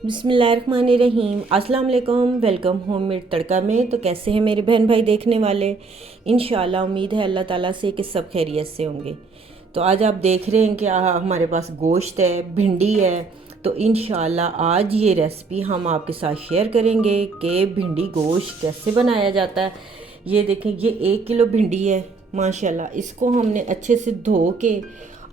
बिस्मिल्लाहिर्रहमानिर्रहीम। अस्सलाम वालेकुम। वेलकम होममेड तड़का में। तो कैसे हैं मेरे बहन भाई देखने वाले। इंशाल्लाह उम्मीद है अल्लाह ताला से कि सब खैरियत से होंगे। तो आज आप देख रहे हैं कि हमारे पास गोश्त है, भिंडी है। तो इंशाल्लाह आज ये रेसिपी हम आपके साथ शेयर करेंगे कि भिंडी गोश्त कैसे बनाया जाता है। ये देखें, ये 1 किलो भिंडी है माशाल्लाह। इसको हमने अच्छे से धो के,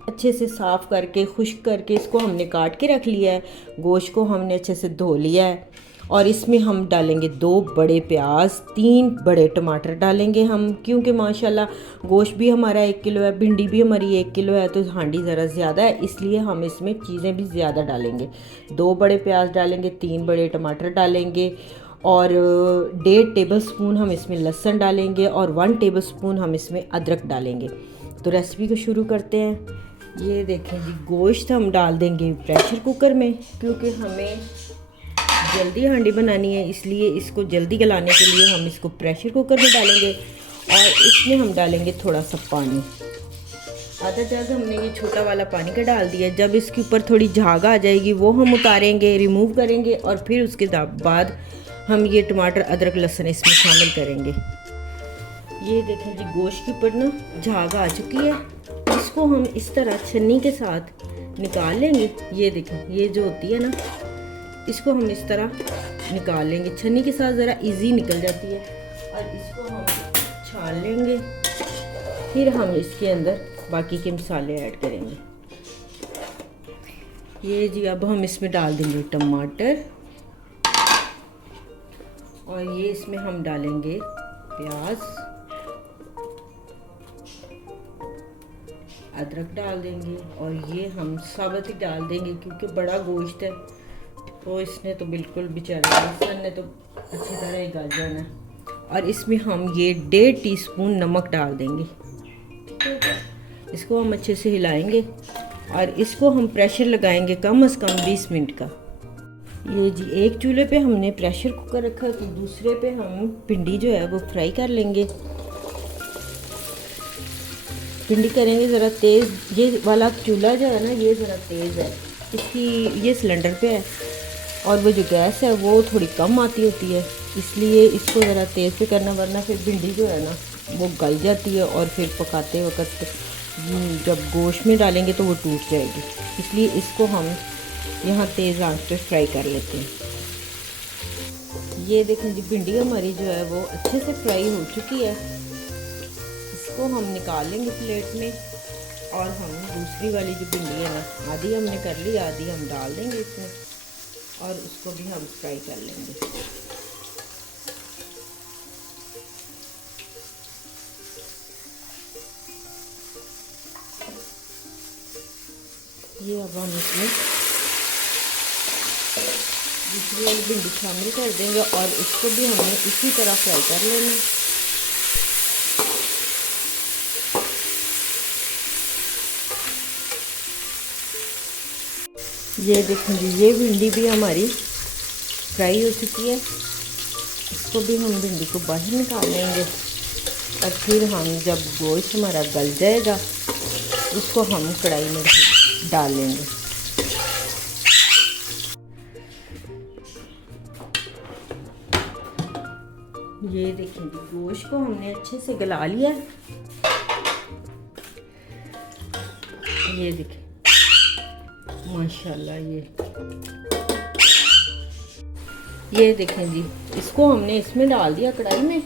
अच्छे से साफ़ करके, खुश्क करके इसको हमने काट के रख लिया है। गोश्त को हमने अच्छे से धो लिया है और इसमें हम डालेंगे 2 बड़े प्याज, 3 बड़े टमाटर डालेंगे हम, क्योंकि माशाल्लाह गोश्त भी हमारा 1 किलो है, भिंडी भी हमारी 1 किलो है, तो हांडी ज़रा ज़्यादा है, इसलिए हम इसमें चीज़ें भी ज़्यादा डालेंगे। 2 बड़े प्याज डालेंगे, 3 बड़े टमाटर डालेंगे और 1.5 टेबल स्पून हम इसमें लहसुन डालेंगे और 1 टेबल स्पून हम इसमें अदरक डालेंगे। तो रेसिपी को शुरू करते हैं। ये देखें जी, गोश्त हम डाल देंगे प्रेशर कुकर में, क्योंकि हमें जल्दी हांडी बनानी है, इसलिए इसको जल्दी गलाने के लिए हम इसको प्रेशर कुकर में डालेंगे। और इसमें हम डालेंगे थोड़ा सा पानी, आधा जग हमने ये छोटा वाला पानी का डाल दिया। जब इसके ऊपर थोड़ी झाग आ जाएगी वो हम उतारेंगे, रिमूव करेंगे और फिर उसके बाद हम ये टमाटर, अदरक, लहसुन इसमें शामिल करेंगे। ये देखें जी, गोश्त के ऊपर ना झाग आ चुकी है। इसको हम इस तरह छन्नी के साथ निकाल लेंगे। ये देखें, ये जो होती है ना, इसको हम इस तरह निकाल लेंगे। छन्नी के साथ ज़रा इजी निकल जाती है। और इसको हम छान लेंगे, फिर हम इसके अंदर बाकी के मसाले ऐड करेंगे। ये जी, अब हम इसमें डाल देंगे टमाटर और ये इसमें हम डालेंगे प्याज, अदरक डाल देंगे और ये हम साबुत ही डाल देंगे, क्योंकि बड़ा गोश्त है तो इसने तो बिल्कुल बेचारे लहसुन ने तो अच्छी तरह ही गल जाना है। और इसमें हम ये 1.5 टीस्पून नमक डाल देंगे। इसको हम अच्छे से हिलाएंगे और इसको हम प्रेशर लगाएंगे कम से कम 20 मिनट का। ये जी, एक चूल्हे पे हमने प्रेशर कुकर रखा, तो दूसरे पे हम भिंडी जो है वो फ्राई कर लेंगे। भिंडी करेंगे ज़रा तेज़। ये वाला चूल्हा जो है ना, ये ज़रा तेज़ है, इसकी ये सिलेंडर पे है और वो जो गैस है वो थोड़ी कम आती होती है, इसलिए इसको ज़रा तेज़ पे करना, वरना फिर भिंडी जो है ना वो गल जाती है और फिर पकाते वक्त जब गोश्त में डालेंगे तो वो टूट जाएगी। इसलिए इसको हम यहाँ तेज़ आंच पे फ्राई कर लेते हैं। ये देखें जी, भिंडी हमारी जो है वो अच्छे से फ्राई हो चुकी है। इसको हम निकाल लेंगे प्लेट में और हम दूसरी वाली जो भिंडी है ना, आधी हमने कर ली, आधी हम डाल देंगे इसमें और उसको भी हम फ्राई कर लेंगे। ये अब हम इसमें दूसरी वाली भिंडी शामिल कर देंगे और इसको भी हमने इसी तरह फ्राई कर लेना। ये देखें जी, ये भिंडी भी हमारी फ्राई हो चुकी है। इसको भी हम भिंडी को बाहर निकाल लेंगे और फिर हम जब गोश्त हमारा गल जाएगा उसको हम कढ़ाई में डाल लेंगे। ये देखें जी, गोश्त को हमने अच्छे से गला लिया। ये देखें माशाल्लाह, ये देखें जी, इसको हमने इसमें डाल दिया कढ़ाई में।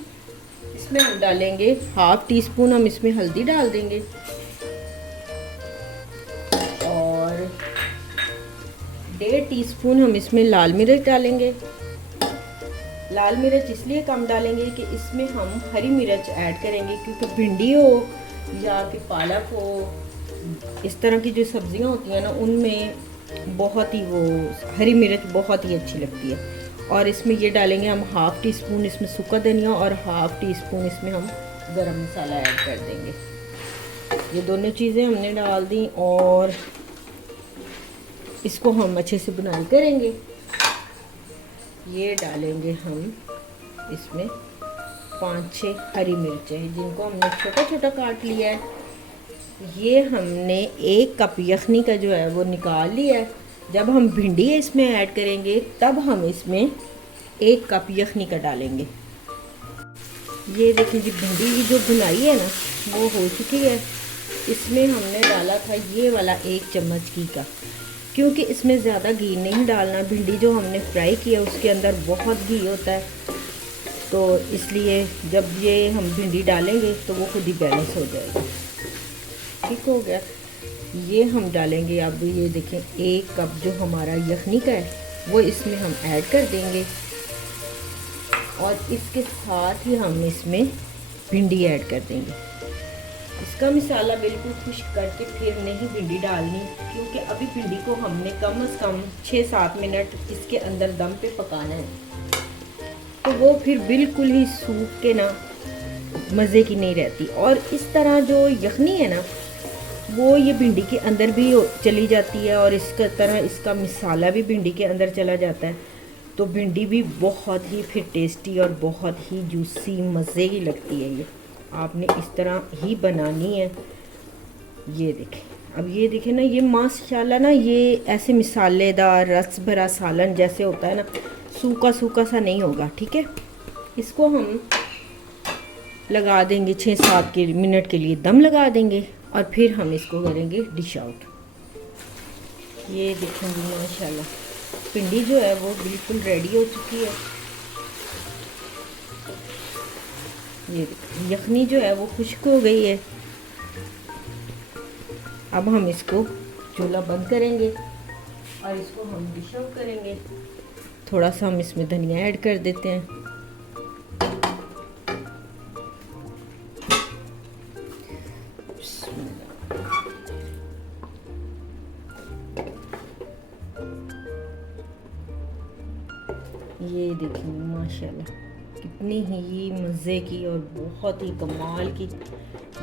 इसमें हम डालेंगे 1/2 टीस्पून हम इसमें हल्दी डाल देंगे और 1.5 टीस्पून हम इसमें लाल मिर्च डालेंगे। लाल मिर्च इसलिए कम डालेंगे कि इसमें हम हरी मिर्च ऐड करेंगे, क्योंकि भिंडी हो या फिर पालक हो, इस तरह की जो सब्जियां होती हैं ना, उनमें बहुत ही वो हरी मिर्च बहुत ही अच्छी लगती है। और इसमें ये डालेंगे हम 1/2 टीस्पून इसमें सूखा धनिया और 1/2 टीस्पून इसमें हम गरम मसाला ऐड कर देंगे। ये दोनों चीज़ें हमने डाल दी और इसको हम अच्छे से बुनाई करेंगे। ये डालेंगे हम इसमें 5-6 हरी मिर्चें, जिनको हमने छोटा छोटा काट लिया है। ये हमने 1 कप यखनी का जो है वो निकाल लिया है। जब हम भिंडी इसमें ऐड करेंगे तब हम इसमें 1 कप यखनी का डालेंगे। ये देखिए जी, भिंडी की जो भुनाई है ना वो हो चुकी है। इसमें हमने डाला था ये वाला 1 चम्मच घी का, क्योंकि इसमें ज़्यादा घी नहीं डालना। भिंडी जो हमने फ्राई किया उसके अंदर बहुत घी होता है, तो इसलिए जब ये हम भिंडी डालेंगे तो वो खुद ही बैलेंस हो जाएगा। ठीक हो गया। ये हम डालेंगे अब, ये देखें 1 कप जो हमारा यखनी का है वो इसमें हम ऐड कर देंगे, और इसके साथ ही हम इसमें भिंडी ऐड कर देंगे। इसका मसाला बिल्कुल खुश्क करके फिर नहीं भिंडी डालनी, क्योंकि अभी भिंडी को हमने कम से कम 6-7 मिनट इसके अंदर दम पे पकाना है, तो वो फिर बिल्कुल ही सूख के ना मज़े की नहीं रहती। और इस तरह जो यखनी है ना वो ये भिंडी के अंदर भी चली जाती है, और इसका तरह इसका मसाला भी भिंडी के अंदर चला जाता है, तो भिंडी भी बहुत ही फिर टेस्टी और बहुत ही जूसी मज़े की लगती है। ये आपने इस तरह ही बनानी है। ये देखें, अब ये देखें ना, ये माशाल्लाह ना ये ऐसे मिसालेदार रस भरा सालन जैसे होता है ना, सूखा सूखा सा नहीं होगा। ठीक है, इसको हम लगा देंगे 6-7 मिनट के लिए दम लगा देंगे, और फिर हम इसको करेंगे डिश आउट। ये देखेंगे माशाल्लाह भिंडी जो है वो बिल्कुल रेडी हो चुकी है। ये यखनी जो है वो खुश्क हो गई है। अब हम इसको चूल्हा बंद करेंगे और इसको हम डिश आउट करेंगे। थोड़ा सा हम इसमें धनिया ऐड कर देते हैं। ये देखिए माशाल्लाह कितनी ही मज़े की और बहुत ही कमाल की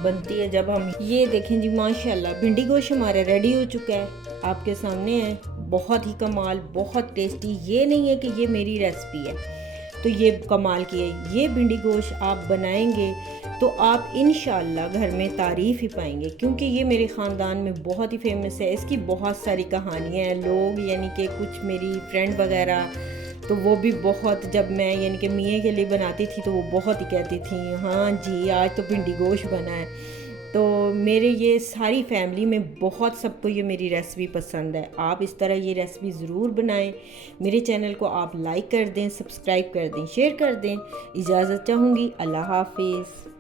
बनती है। जब हम ये देखें जी माशाल्लाह भिंडी गोश्त हमारा रेडी हो चुका है, आपके सामने है। बहुत ही कमाल, बहुत टेस्टी। ये नहीं है कि ये मेरी रेसिपी है तो ये कमाल की है। ये भिंडी गोश्त आप बनाएंगे तो आप इंशाल्लाह घर में तारीफ़ ही पाएंगे, क्योंकि ये मेरे ख़ानदान में बहुत ही फेमस है। इसकी बहुत सारी कहानियाँ हैं। लोग यानी कि कुछ मेरी फ्रेंड वगैरह तो वो भी बहुत, जब मैं यानी कि मियाँ के लिए बनाती थी तो वो बहुत ही कहती थी हाँ जी आज तो भिंडी गोश्त बना है। तो मेरे ये सारी फैमिली में बहुत सबको ये मेरी रेसिपी पसंद है। आप इस तरह ये रेसिपी ज़रूर बनाएं। मेरे चैनल को आप लाइक कर दें, सब्सक्राइब कर दें, शेयर कर दें। इजाज़त चाहूँगी। अल्लाह हाफिज़।